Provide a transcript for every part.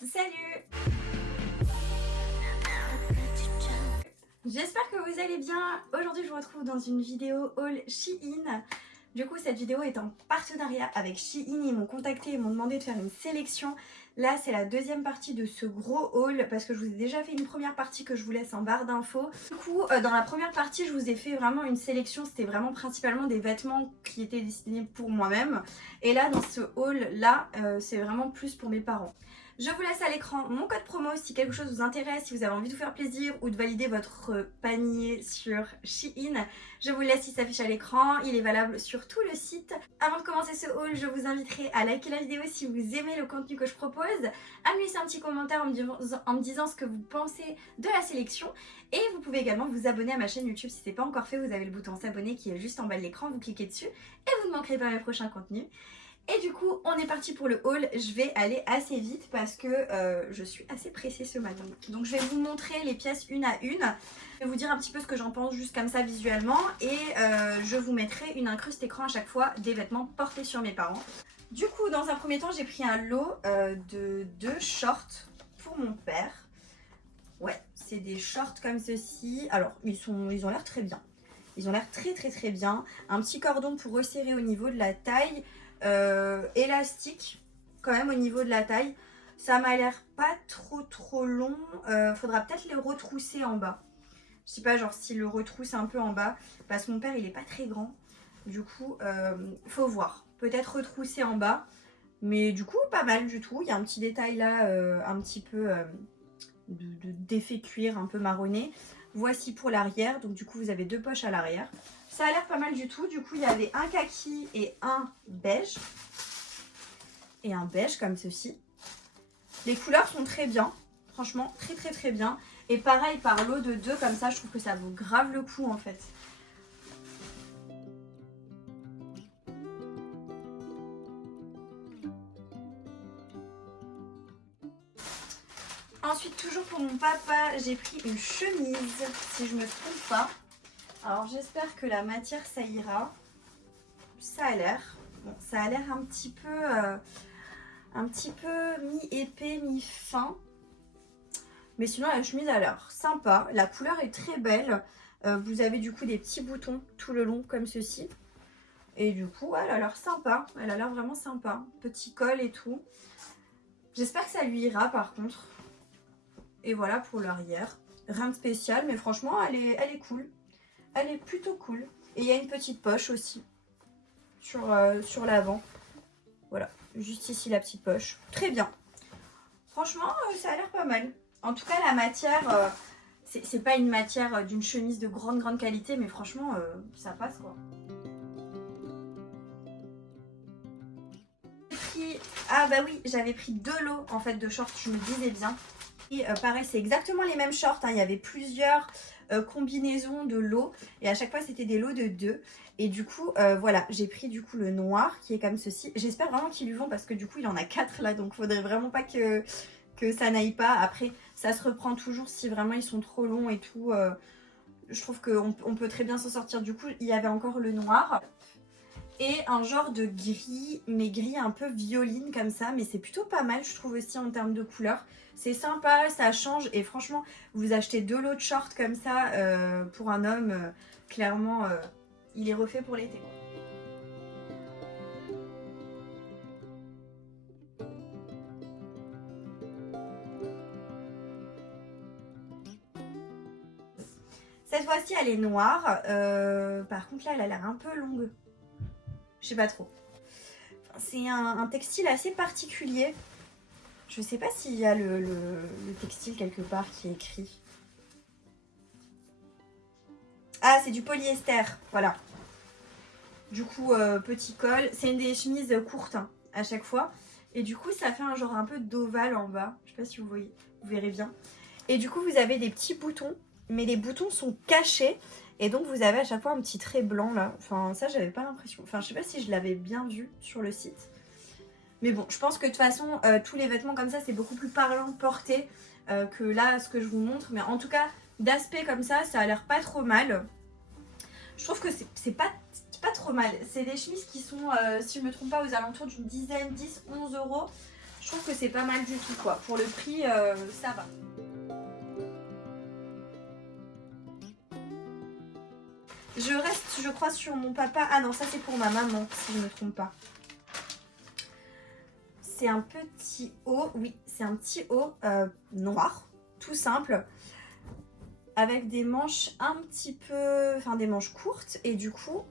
Salut! J'espère que vous allez bien. Aujourd'hui je vous retrouve dans une vidéo haul Shein. Du coup cette vidéo est en partenariat avec Shein. Ils m'ont contacté et m'ont demandé de faire une sélection. Là c'est la deuxième partie de ce gros haul parce que je vous ai déjà fait une première partie que je vous laisse en barre d'infos. Du coup dans la première partie je vous ai fait vraiment une sélection. C'était vraiment principalement des vêtements qui étaient destinés pour moi-même. Et là dans ce haul là c'est vraiment plus pour mes parents. Je vous laisse à l'écran mon code promo si quelque chose vous intéresse, si vous avez envie de vous faire plaisir ou de valider votre panier sur Shein. Je vous laisse, il s'affiche à l'écran, il est valable sur tout le site. Avant de commencer ce haul, je vous inviterai à liker la vidéo si vous aimez le contenu que je propose, à me laisser un petit commentaire en me disant ce que vous pensez de la sélection. Et vous pouvez également vous abonner à ma chaîne YouTube si ce n'est pas encore fait, vous avez le bouton s'abonner qui est juste en bas de l'écran, vous cliquez dessus et vous ne manquerez pas mes prochains contenus. Et du coup, on est parti pour le haul. Je vais aller assez vite parce que je suis assez pressée ce matin. Donc je vais vous montrer les pièces une à une. Je vais vous dire un petit peu ce que j'en pense juste comme ça visuellement. Et je vous mettrai une incruste écran à chaque fois des vêtements portés sur mes parents. Du coup, dans un premier temps, j'ai pris un lot de 2 shorts pour mon père. Ouais, c'est des shorts comme ceci. Alors, ils ont l'air très bien. Ils ont l'air très bien. Un petit cordon pour resserrer au niveau de la taille. Élastique quand même au niveau de la taille. Ça m'a l'air pas trop long. Faudra peut-être les retrousser en bas. Je sais pas, genre s'il le retrousse un peu en bas. Parce que mon père il est pas très grand. Du coup, faut voir. Peut-être retrousser en bas. Mais du coup, pas mal du tout. Il y a un petit détail là, un petit peu d'effet cuir un peu marronné. Voici pour l'arrière. Donc du coup, vous avez 2 poches à l'arrière. Ça a l'air pas mal du tout. Du coup, il y avait un kaki et un beige. Et un beige comme ceci. Les couleurs sont très bien. Franchement, très bien. Et pareil, par lot de 2, comme ça, je trouve que ça vaut grave le coup en fait. Ensuite, toujours pour mon papa, j'ai pris une chemise, si je me trompe pas. Alors, j'espère que la matière, ça ira. Ça a l'air. Bon, ça a l'air un petit peu mi-épais, mi-fin. Mais sinon, la chemise a l'air sympa. La couleur est très belle. Vous avez du coup des petits boutons tout le long, comme ceci. Et du coup, elle a l'air sympa. Elle a l'air vraiment sympa. Petit col et tout. J'espère que ça lui ira, par contre. Et voilà pour l'arrière. Rien de spécial, mais franchement, elle est cool. Elle est plutôt cool. Et il y a une petite poche aussi sur l'avant. Voilà, juste ici la petite poche. Très bien. Franchement, ça a l'air pas mal. En tout cas, la matière, c'est pas une matière d'une chemise de grande qualité, mais franchement, ça passe quoi. Ah bah oui, j'avais pris 2 lots en fait de shorts, je me disais bien. Et pareil, c'est exactement les mêmes shorts, hein. Il y avait plusieurs combinaisons de lots et à chaque fois c'était des lots de 2. Et du coup, voilà, j'ai pris du coup le noir qui est comme ceci. J'espère vraiment qu'ils lui vont parce que du coup il en a 4 là, donc faudrait vraiment pas que ça n'aille pas. Après, ça se reprend toujours si vraiment ils sont trop longs et tout. Je trouve qu'on peut très bien s'en sortir. Du coup, il y avait encore le noir. Et un genre de gris, mais gris un peu violine comme ça. Mais c'est plutôt pas mal, je trouve aussi en termes de couleur. C'est sympa, ça change. Et franchement, vous achetez 2 lots de shorts comme ça pour un homme. Clairement, il est refait pour l'été. Cette fois-ci, elle est noire. Par contre, là, elle a l'air un peu longue. Je sais pas trop. Enfin, c'est un textile assez particulier. Je sais pas s'il y a le textile quelque part qui est écrit. Ah, c'est du polyester. Voilà. Du coup, petit col. C'est une des chemises courtes hein, à chaque fois. Et du coup, ça fait un genre un peu d'ovale en bas. Je sais pas si vous voyez. Vous verrez bien. Et du coup, vous avez des petits boutons. Mais les boutons sont cachés. Et donc vous avez à chaque fois un petit trait blanc là. Enfin ça j'avais pas l'impression. Enfin je sais pas si je l'avais bien vu sur le site. Mais bon je pense que de toute façon tous les vêtements comme ça c'est beaucoup plus parlant porté que là ce que je vous montre. Mais en tout cas d'aspect comme ça a l'air pas trop mal. Je trouve que c'est pas trop mal. C'est des chemises qui sont si je me trompe pas aux alentours d'une dizaine, 10, 11 euros. Je Je trouve que c'est pas mal du tout quoi. Pour le prix, ça va. Je reste, je crois, sur mon papa. Ah non, ça c'est pour ma maman, si je ne me trompe pas. C'est un petit haut, oui, c'est un petit haut noir, tout simple, avec des manches un petit peu, enfin des manches courtes. Et du coup,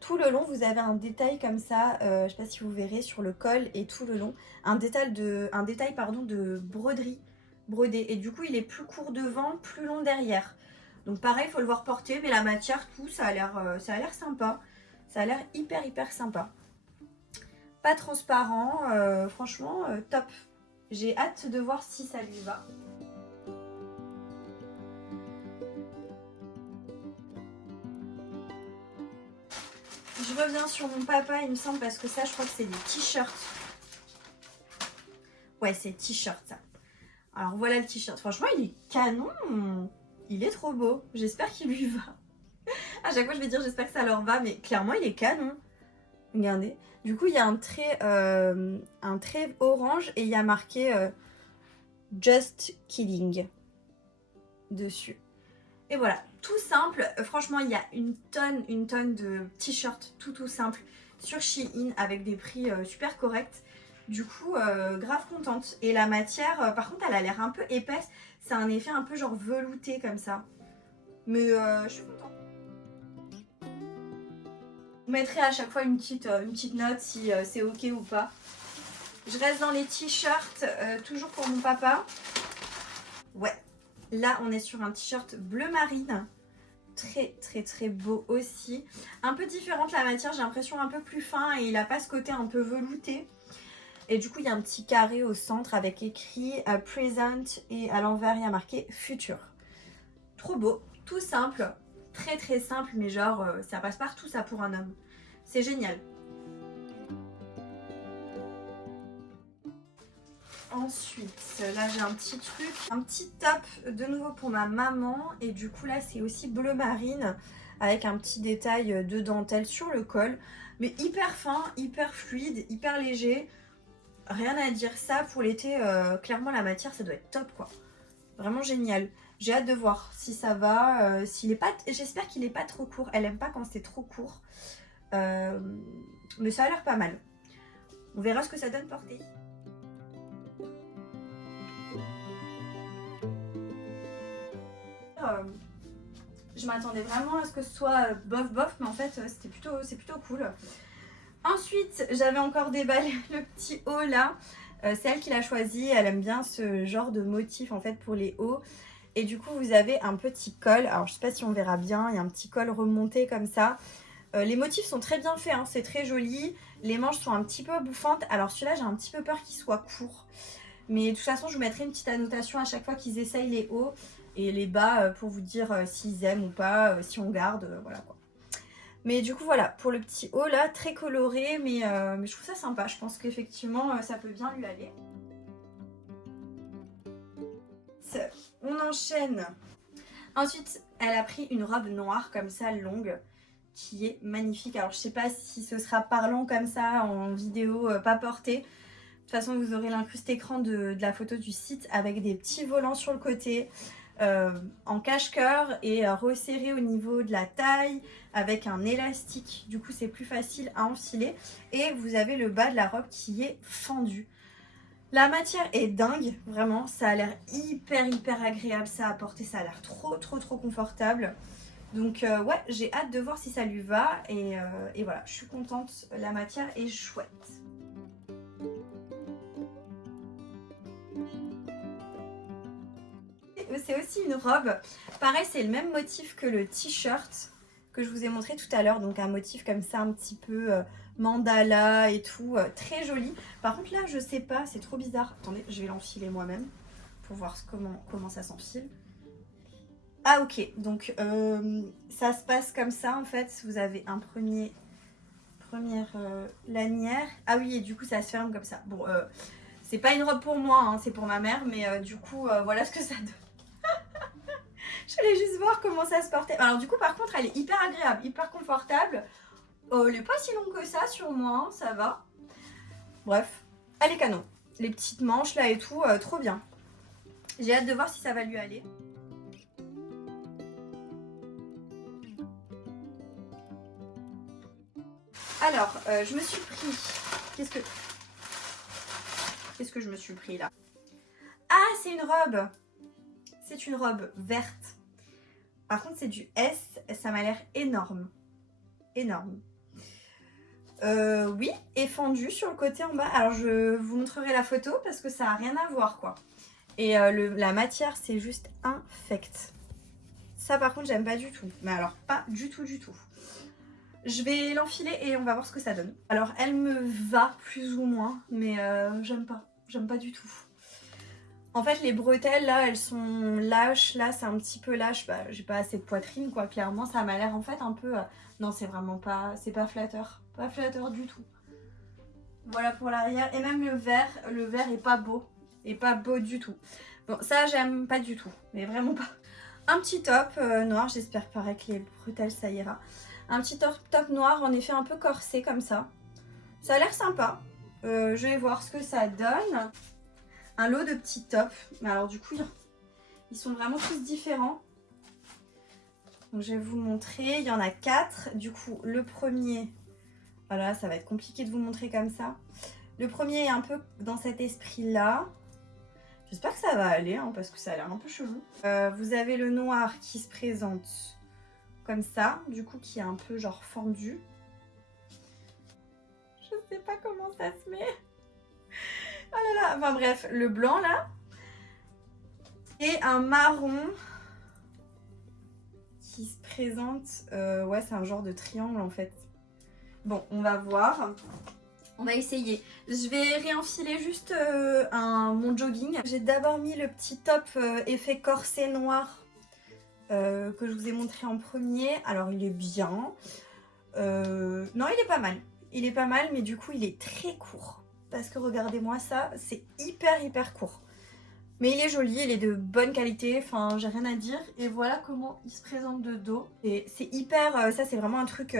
tout le long, vous avez un détail comme ça, je sais pas si vous verrez sur le col et tout le long, un détail de broderie brodée. Et du coup, il est plus court devant, plus long derrière. Donc pareil, il faut le voir porter, mais la matière, tout, ça a l'air sympa. Ça a l'air hyper sympa. Pas transparent, franchement, top. J'ai hâte de voir si ça lui va. Je reviens sur mon papa, il me semble, parce que ça, je crois que c'est des t-shirts. Ouais, c'est t-shirt, ça. Alors voilà le t-shirt. Franchement, il est canon. Il est trop beau. J'espère qu'il lui va. À chaque fois, je vais dire j'espère que ça leur va, mais clairement, il est canon. Regardez. Du coup, il y a un trait orange et il y a marqué Just Kidding dessus. Et voilà, tout simple. Franchement, il y a une tonne de t-shirts tout simple sur Shein avec des prix super corrects. Du coup, grave contente. Et la matière, par contre, elle a l'air un peu épaisse. C'est un effet un peu genre velouté comme ça. Mais je suis contente. Je mettrai à chaque fois une petite note si c'est ok ou pas. Je reste dans les t-shirts, toujours pour mon papa. Ouais, là on est sur un t-shirt bleu marine. Très beau aussi. Un peu différente la matière, j'ai l'impression un peu plus fin et il n'a pas ce côté un peu velouté. Et du coup il y a un petit carré au centre avec écrit Present et à l'envers il y a marqué Future. Trop beau, tout simple. Très simple, mais genre ça passe partout ça pour un homme. C'est génial. Ensuite, là j'ai un petit truc, un petit top de nouveau pour ma maman. Et du coup là c'est aussi bleu marine avec un petit détail de dentelle sur le col. Mais hyper fin, hyper fluide, hyper léger. Rien à dire, ça pour l'été, clairement la matière ça doit être top quoi. Vraiment génial. J'ai hâte de voir si ça va, s'il est pas. J'espère qu'il est pas trop court. Elle aime pas quand c'est trop court. Mais ça a l'air pas mal. On verra ce que ça donne portée. Je m'attendais vraiment à ce que ce soit bof, mais en fait c'est plutôt cool. Ensuite, j'avais encore déballé le petit haut là. C'est elle qui l'a choisi. Elle aime bien ce genre de motif en fait pour les hauts. Et du coup, vous avez un petit col. Alors, je sais pas si on verra bien. Il y a un petit col remonté comme ça. Les motifs sont très bien faits. Hein. C'est très joli. Les manches sont un petit peu bouffantes. Alors, celui-là, j'ai un petit peu peur qu'il soit court. Mais de toute façon, je vous mettrai une petite annotation à chaque fois qu'ils essayent les hauts et les bas pour vous dire s'ils aiment ou pas, si on garde. Voilà quoi. Mais du coup, voilà. Pour le petit haut là, très coloré. Mais je trouve ça sympa. Je pense qu'effectivement, ça peut bien lui aller. On enchaîne. Ensuite, elle a pris une robe noire comme ça, longue, qui est magnifique. Alors, je sais pas si ce sera parlant comme ça en vidéo, pas portée. De toute façon, vous aurez l'incruste écran de la photo du site avec des petits volants sur le côté, en cache-cœur et resserré au niveau de la taille avec un élastique. Du coup, c'est plus facile à enfiler. Et vous avez le bas de la robe qui est fendu. La matière est dingue, vraiment, ça a l'air hyper agréable ça à porter, ça a l'air trop confortable. Donc ouais, j'ai hâte de voir si ça lui va et voilà, je suis contente, la matière est chouette. C'est aussi une robe, pareil c'est le même motif que le t-shirt que je vous ai montré tout à l'heure, donc un motif comme ça un petit peu mandala et tout, très joli. Par contre là je sais pas, c'est trop bizarre. Attendez, je vais l'enfiler moi-même pour voir comment ça s'enfile. Ah ok, donc ça se passe comme ça en fait, vous avez un première lanière. Ah oui, et du coup ça se ferme comme ça. Bon, c'est pas une robe pour moi, hein, c'est pour ma mère, mais du coup voilà ce que ça donne. Je voulais juste voir comment ça se portait. Alors du coup par contre elle est hyper agréable, hyper confortable. Elle est pas si longue que ça sur moi, hein, ça va. Bref, Elle est canon. Les petites manches là et tout, trop bien. J'ai hâte de voir si ça va lui aller. Alors, je me suis pris... Qu'est-ce que je me suis pris là? Ah, c'est une robe. C'est une robe verte. Par contre, c'est du S. Ça m'a l'air énorme. Énorme. Oui, et fendu sur le côté en bas. Alors, je vous montrerai la photo parce que ça n'a rien à voir, quoi. Et la matière, c'est juste infect. Ça, par contre, j'aime pas du tout. Mais alors, pas du tout, du tout. Je vais l'enfiler et on va voir ce que ça donne. Alors, elle me va plus ou moins, mais j'aime pas. J'aime pas du tout. En fait, les bretelles, là, elles sont lâches. Là, c'est un petit peu lâche. Bah, j'ai pas assez de poitrine, quoi. Clairement, ça m'a l'air, en fait, un peu... Non, c'est vraiment pas... C'est pas flatteur. Pas flatteur du tout. Voilà pour l'arrière. Et même le vert est pas beau. Et pas beau du tout. Bon, ça, j'aime pas du tout. Mais vraiment pas. Un petit top noir. J'espère pareil que les bretelles, ça ira. Un petit top noir, en effet, un peu corsé, comme ça. Ça a l'air sympa. Je vais voir ce que ça donne. Un lot de petits tops. Mais alors du coup, ils sont vraiment tous différents. Donc je vais vous montrer. Il y en a 4. Du coup, le premier... Voilà, ça va être compliqué de vous montrer comme ça. Le premier est un peu dans cet esprit-là. J'espère que ça va aller, hein, parce que ça a l'air un peu chelou. Vous avez le noir qui se présente comme ça. Du coup, qui est un peu genre fendu. Je sais pas comment ça se met. Oh là là, enfin bref, le blanc là. Et un marron qui se présente, ouais c'est un genre de triangle en fait. Bon, on va voir. On va essayer. Je vais réenfiler juste mon jogging. J'ai d'abord mis le petit top effet corset noir que je vous ai montré en premier. Alors il est bien. Non, il est pas mal. Il est pas mal, mais du coup il est très court. Parce que regardez-moi ça, c'est hyper court. Mais il est joli, il est de bonne qualité, enfin j'ai rien à dire. Et voilà comment il se présente de dos. Et c'est hyper, ça c'est vraiment un truc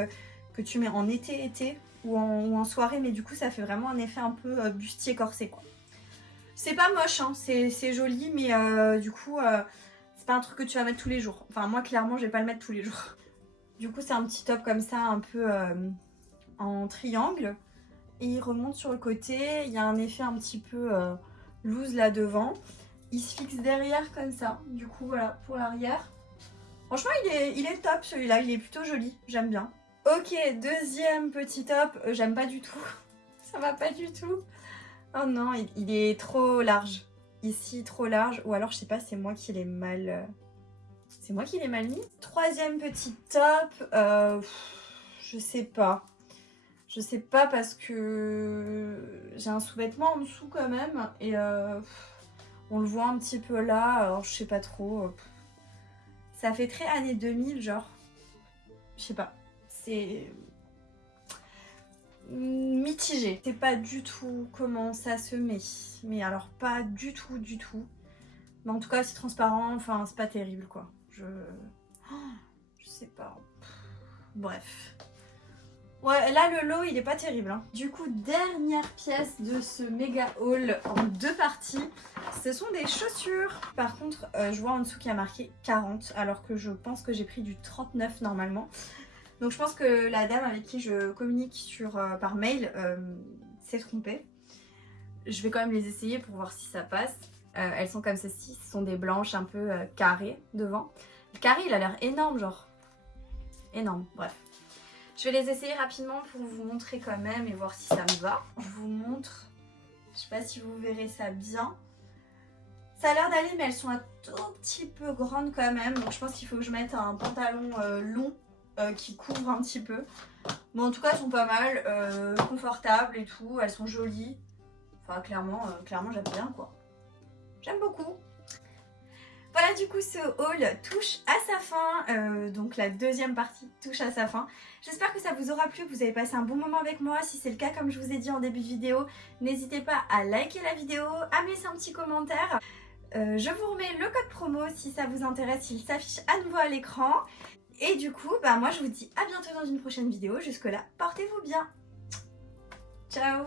que tu mets en été ou en soirée. Mais du coup ça fait vraiment un effet un peu bustier corsé quoi. C'est pas moche, hein, c'est joli, mais du coup c'est pas un truc que tu vas mettre tous les jours. Enfin moi clairement je vais pas le mettre tous les jours. Du coup c'est un petit top comme ça un peu en triangle. Et il remonte sur le côté, il y a un effet un petit peu loose là devant. Il se fixe derrière comme ça, du coup voilà pour l'arrière. Franchement il est top celui-là, il est plutôt joli, j'aime bien. Ok, deuxième petit top, j'aime pas du tout. Ça va pas du tout. Oh non, il est trop large. Ici trop large, ou alors je sais pas, c'est moi qui l'ai mal... C'est moi qui l'ai mal mis. Troisième petit top, je sais pas. Je sais pas parce que j'ai un sous-vêtement en dessous quand même et on le voit un petit peu là, alors je sais pas trop. Ça fait très années 2000 genre. Je sais pas, c'est mitigé. Je sais pas du tout comment ça se met, mais alors pas du tout. Mais en tout cas c'est transparent, enfin c'est pas terrible quoi. Je sais pas. Bref. Ouais, là le lot il est pas terrible hein. Du coup, dernière pièce de ce méga haul en 2 parties, ce sont des chaussures. Par contre, je vois en dessous qu'il y a marqué 40 alors que je pense que j'ai pris du 39 normalement. Donc je pense que la dame avec qui je communique par mail s'est trompée. Je vais quand même les essayer pour voir si ça passe. Elles sont comme ceci, ce sont des blanches un peu carrées devant. Le carré il a l'air énorme genre. Énorme, bref. Je vais les essayer rapidement pour vous montrer quand même et voir si ça me va. Je vous montre, je sais pas si vous verrez ça bien. Ça a l'air d'aller mais elles sont un tout petit peu grandes quand même. Donc je pense qu'il faut que je mette un pantalon long qui couvre un petit peu. Mais en tout cas elles sont pas mal, confortables et tout. Elles sont jolies. Enfin clairement j'aime bien quoi. J'aime beaucoup. Voilà du coup ce haul touche à sa fin, donc la deuxième partie touche à sa fin. J'espère que ça vous aura plu, que vous avez passé un bon moment avec moi. Si c'est le cas comme je vous ai dit en début de vidéo, n'hésitez pas à liker la vidéo, à me laisser un petit commentaire. Je vous remets le code promo si ça vous intéresse, il s'affiche à nouveau à l'écran. Et du coup, bah moi je vous dis à bientôt dans une prochaine vidéo. Jusque là, portez-vous bien. Ciao.